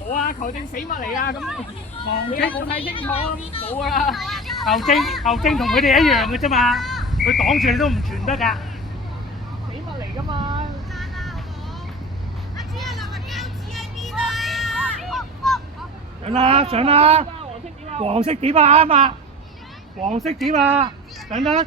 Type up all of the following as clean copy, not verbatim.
冇啊！球證死乜嚟㗎？咁黃晶你冇睇清楚，冇㗎啦。球證同佢哋一樣嘅啫嘛，佢擋住你都唔傳得㗎。死乜嚟㗎嘛？上啦上啦，黃色點啊啱啊，黃色點啊，上得。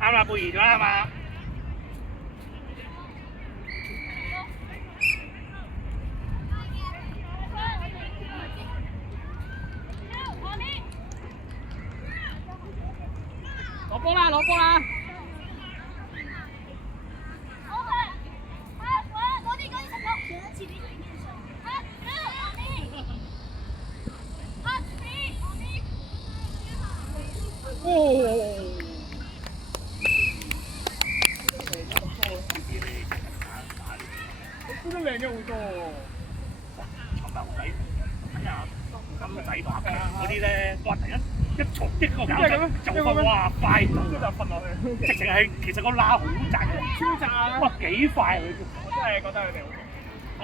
啱啦，貝兒咗啦嘛。攞波啦！攞波啦！都靚咗好多喎！牛仔，哎呀，金仔打嗰啲咧，哇！突然間一重擊個球就分，哇！快到就瞓落去，直情係其實個罅好窄嘅，超窄！哇！幾快佢！我真係覺得佢哋好勁。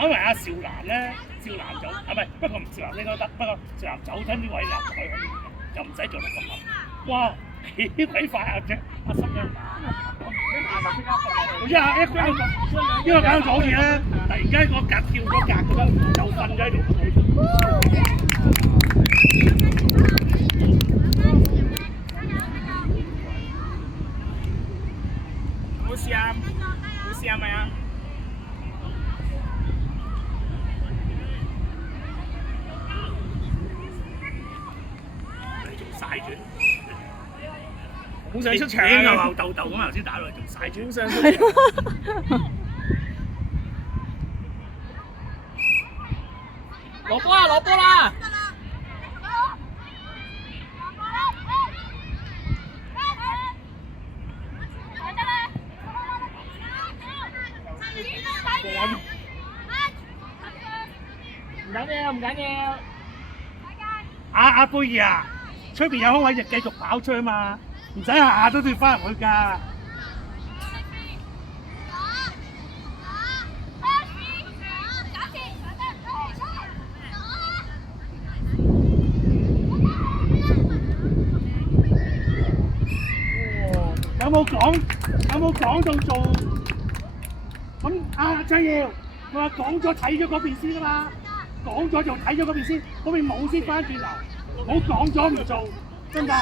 因為阿少蘭咧，少蘭就係咪？不過唔少蘭應該得，不過少蘭走親啲位留佢，就唔使做得咁密。哇！幾鬼快啊！隻阿心啊！一搞到好似咧，突然間個格跳咗格咁樣，就瞓咗喺度。冇事啊，冇事係咪啊？你仲曬住？好想出場啊！牛牛豆豆咁頭先打落嚟仲曬住。好想出場。攞波啦！攞波啦！唔緊要，唔緊要。阿貝兒啊，出邊有空位就繼續跑出去嘛，唔使下下都要翻入去㗎。有冇講到做？咁阿張耀，佢話講咗睇咗嗰邊先㗎嘛，講咗就睇咗嗰邊先，嗰邊冇先翻轉頭，唔好講咗唔做，真㗎。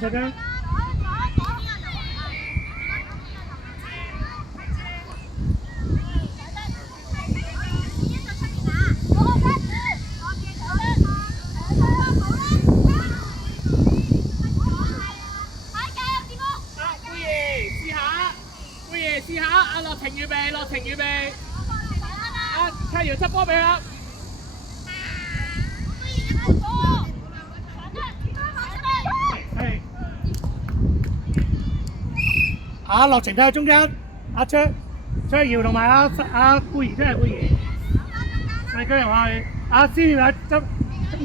小根。試下阿樂晴預備，樂晴預備。阿契瑤執波俾佢。阿樂晴睇下中間，阿卓瑤同埋阿貝兒真係貝兒。細居又話阿思遠喺中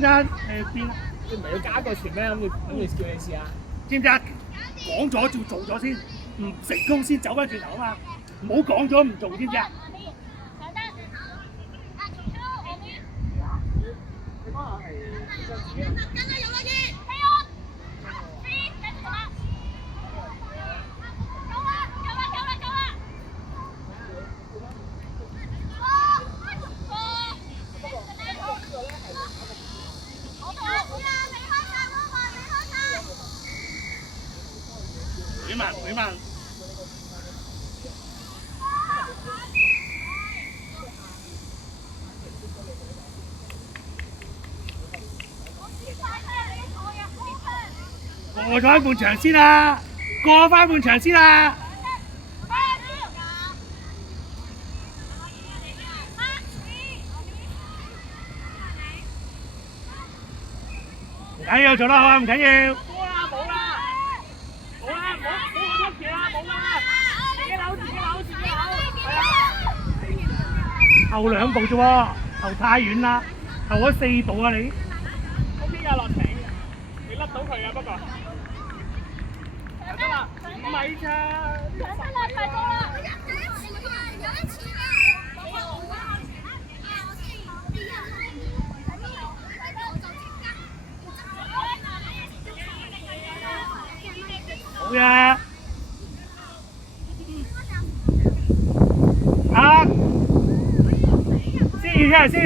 間邊？你唔係要加個傳咩？諗住叫你試下。知唔知啊？講咗就做咗先，唔成功先走翻轉頭啊嘛！唔好講咗唔做，知唔知啊？回慢。過咗半場先啦，過翻半場先啦。唔緊要，做得好啊，唔緊要。冇啦冇啦冇啦，冇好多次啦，冇啦，自己扭自己扭自己扭，係啊。後兩步啫喎，後太遠啦，後咗4度啊你。嗰邊有落程，你甩到佢啊不過。得啦，5米咋？得啦，快到啦！好嘅。啊！先雨先雨。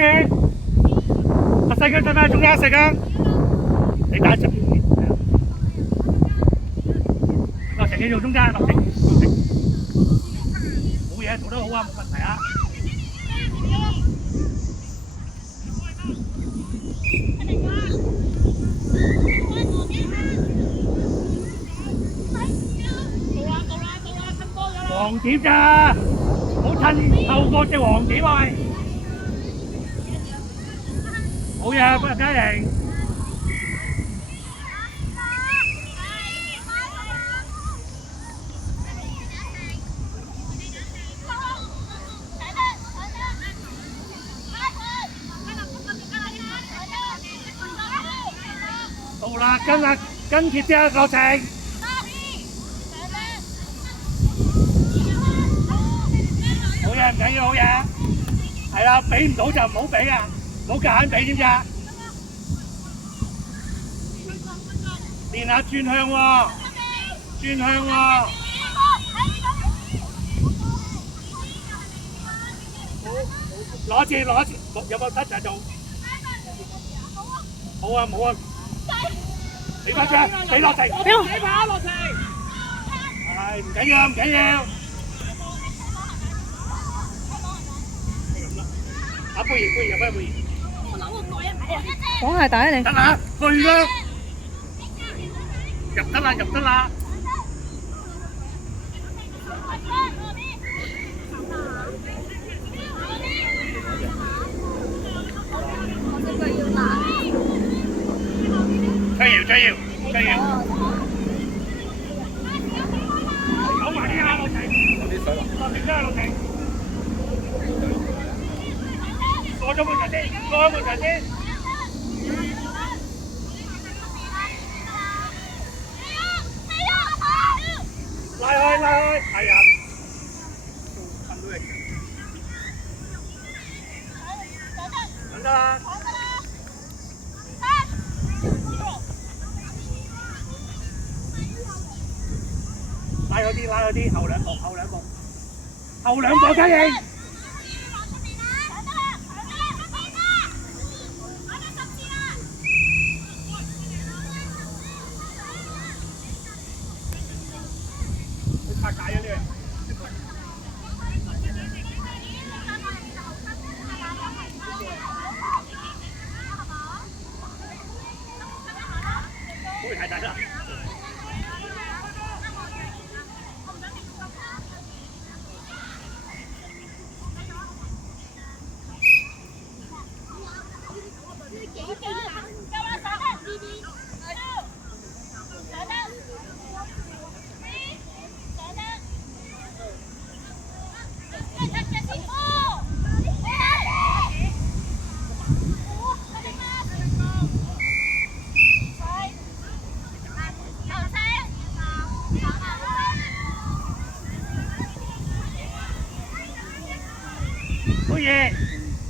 阿細姜得咩？中間細姜，你打側邊。落成你做中間，落成。冇嘢，做得好啊，冇問題啊。黃點咋？好趁後過隻黃點啊！好嘢，不入嘉瑩。到啦，跟貼啲啊，落程。好嘢，唔緊要，好嘢。係啦，俾唔到就唔好俾啊，唔好夾硬俾，知唔知啊？練下轉向喎，轉向喎。攞一次，有冇得就做？好啊，冇啊。俾翻張，俾落程，俾跑落程。係唔緊要，唔緊要。阿貝兒入咩貝兒？講鞋帶你。得啦，去啦。入得啦，入得啦。追要。有埋啲啊，落程。落程真係落程。過咗半場先。拉開，係啊。等得啦。拉嗰啲，後兩步，嘉瑩。拆解咗啲。會太大啦。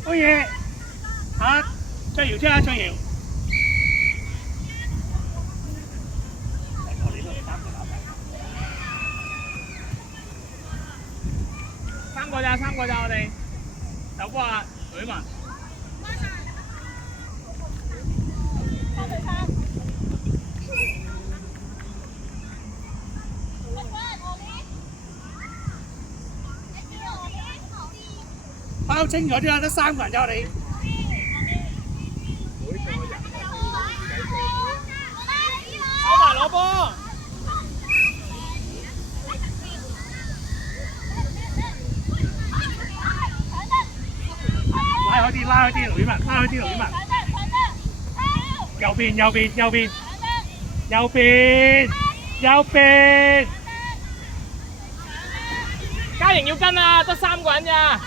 好嘢！嚇，張瑤張瑤。三個咋我哋，有波啊，女嘛。包清咗啲啊，得3個人咋我哋。攞埋攞跑波。拉開啲，拉開啲，女民，拉開啲，女民。右邊，右邊，右邊，右邊，右邊。嘉瑩要跟啊，得3個人咋。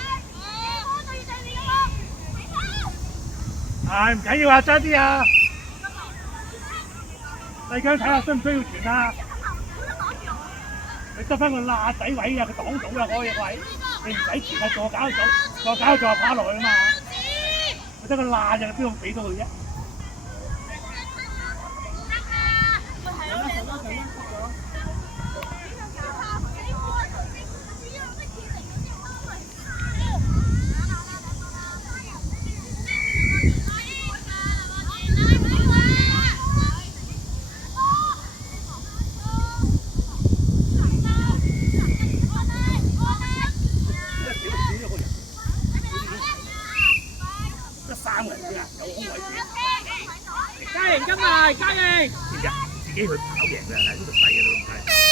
係唔緊要啊，爭啲啊！麗姜睇下需唔需要傳啊？你得翻個罅仔位啊，佢擋到啊嗰個位，你唔使傳啊，助搞就趴落去啊嘛。佢得個罅就邊度俾到佢啫？3個人啫，有空位嘉瑩跟埋，嘉瑩。知唔知啊？自己去跑贏㗎，喺呢度細嘅都唔計。